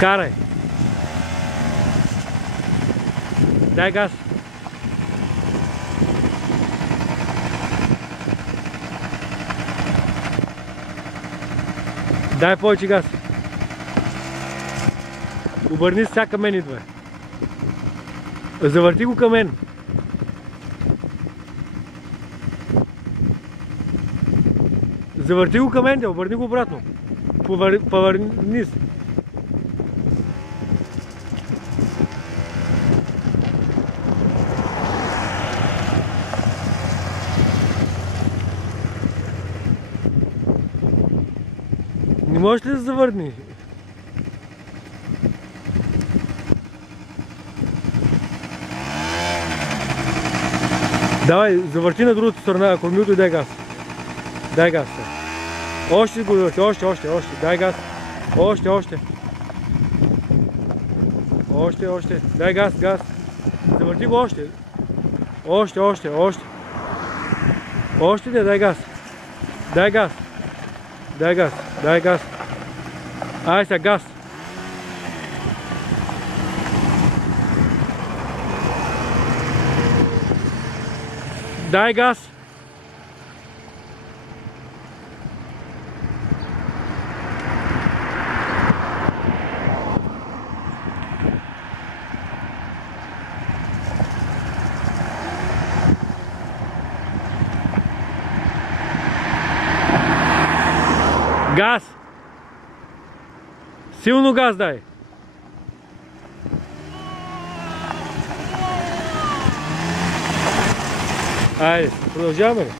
Карай. Дай газ. Дай повече газ. Обърни се, сега към мен идва. Завърти го към мен. Завърти го към мен, обърни го обратно. Повърни се. Не можеш ли да завърни? Давай, завърти на другата страна, кормилото и дай газ. Дай газ. Още го завърти, още. Дай газ. Още. Дай газ. Завърти го още. Още. Още дай газ. Дай газ. Ай сега газ. Дай газ. Газ. Силно газ дай. Айде, продължаваме ли?